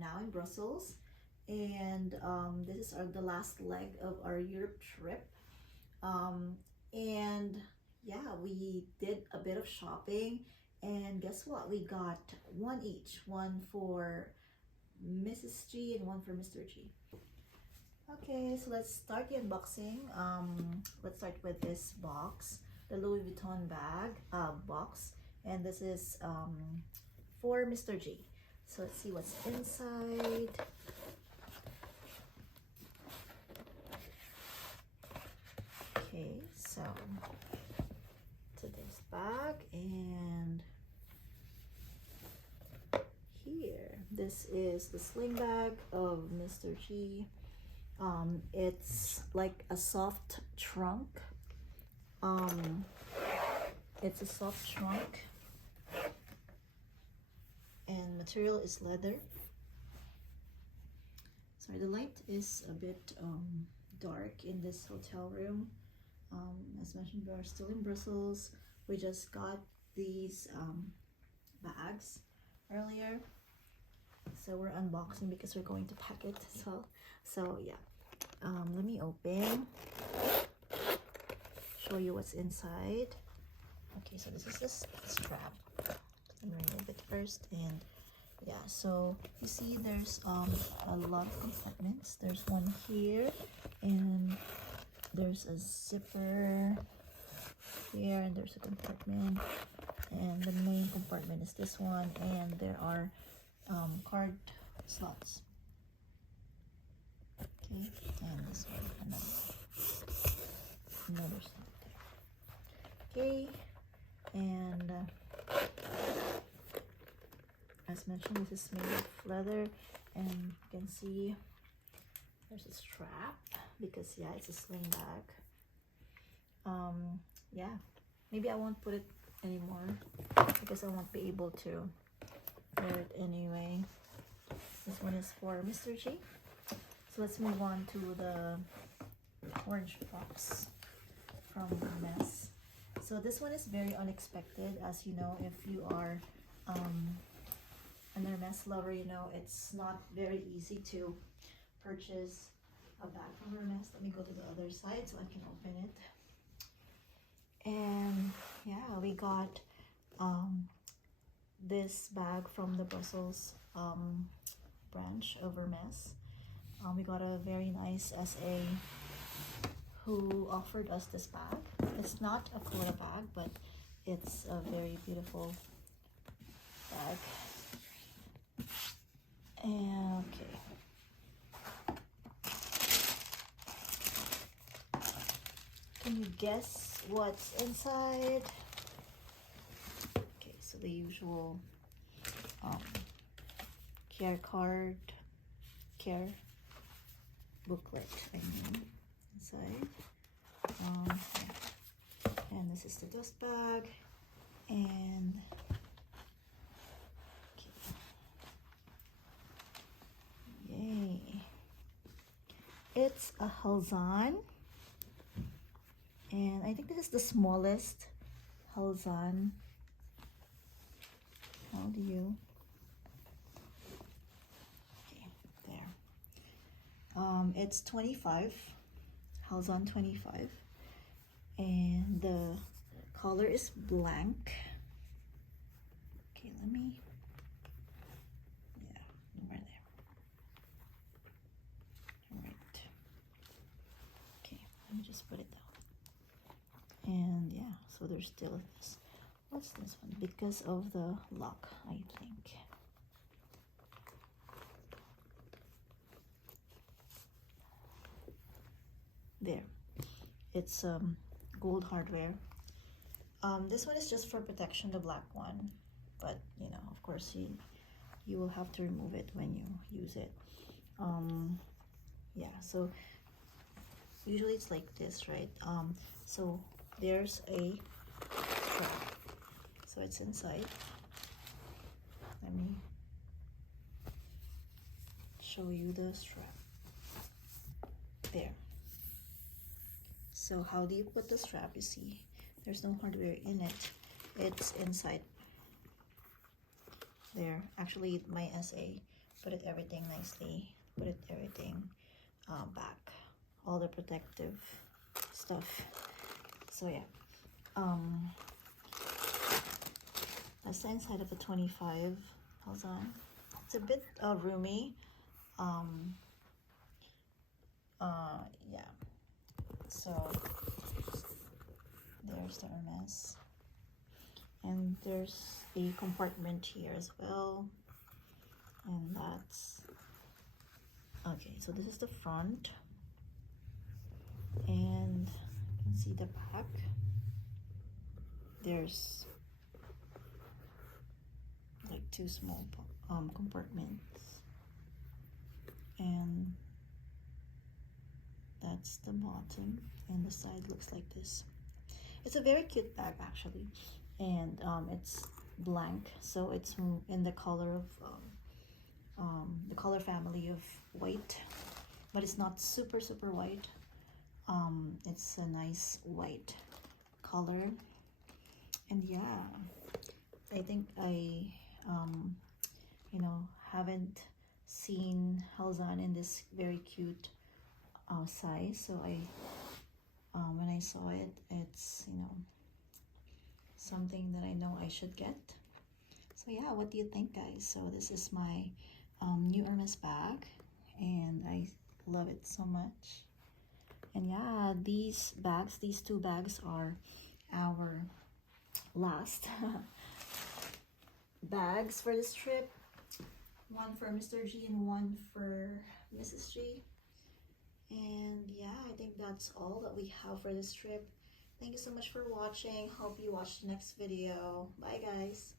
now in Brussels, and this is the last leg of our Europe trip. And yeah, we did a bit of shopping, and guess what? We got one each, one for Mrs. G and one for Mr. G. Okay, so let's start the unboxing. Let's start with this box, the Louis Vuitton bag box, and this is for Mr. G. So let's see what's inside. Okay, so today's bag, and here, this is the sling bag of Mr. G. It's like a soft trunk. It's a soft trunk, and material is leather. Sorry, the light is a bit dark in this hotel room. As mentioned, we are still in Brussels. We just got these bags earlier, so we're unboxing because we're going to pack it. So yeah, let me open, show you what's inside. Okay, so this is the strap. Let me remove it first. And yeah, so you see there's a lot of compartments. There's one here, and there's a zipper here, and there's a compartment, and the main compartment is this one, and there are card slots. Okay, and this one, another slot there. Okay, and as mentioned, this is made of leather, and you can see there's a strap because yeah, it's a sling bag. Yeah, maybe I won't put it anymore because I won't be able to wear it anyway. This one is for Mr. G. So let's move on to the orange box from Hermes. So this one is very unexpected. As you know, if you are an Hermes lover, you know it's not very easy to purchase a bag from Hermes. Let me go to the other side so I can open it. And yeah, we got this bag from the Brussels branch of Hermes. We got a very nice SA who offered us this bag. It's not a Coda bag, but it's a very beautiful bag. And okay, can you guess what's inside? Okay, so the usual care booklet, I mean, inside. Yeah. And this is the dust bag, and okay. Yay, it's a Halzan, and I think this is the smallest Halzan. How do you? Okay, there. It's 25, Halzan 25, and the color is blank. Okay, let me. Yeah, right there. All right. Okay, let me just put it down. And yeah, so there's still this. What's this one? Because of the lock, I think. There. It's gold hardware. This one is just for protection, the black one. But you know, of course, you will have to remove it when you use it. Yeah, so usually it's like this, right? So there's a strap. So it's inside. Let me show you the strap. There. So how do you put the strap? You see, there's no hardware in it. It's inside there. Actually, my SA put it everything nicely, put it everything back, all the protective stuff. So yeah, that's the inside of a 25. Hold on, it's a bit roomy. Yeah, so there's the Hermes, and there's a compartment here as well, and that's okay. So this is the front, and you can see the back. There's like two small compartments, and that's the bottom, and the side looks like this. It's a very cute bag actually, and it's blank, so it's in the color of the color family of white, but it's not super white. It's a nice white color, and yeah, I think I you know, haven't seen Halzan in this very cute size, so I when I saw it, it's, you know, something that I know I should get. So yeah, what do you think, guys? So this is my new Hermes bag, and I love it so much. And yeah, these two bags are our last bags for this trip. One for Mr. G and one for Mrs. G. And yeah, I think that's all that we have for this trip. Thank you so much for watching. Hope you watch the next video. Bye, guys.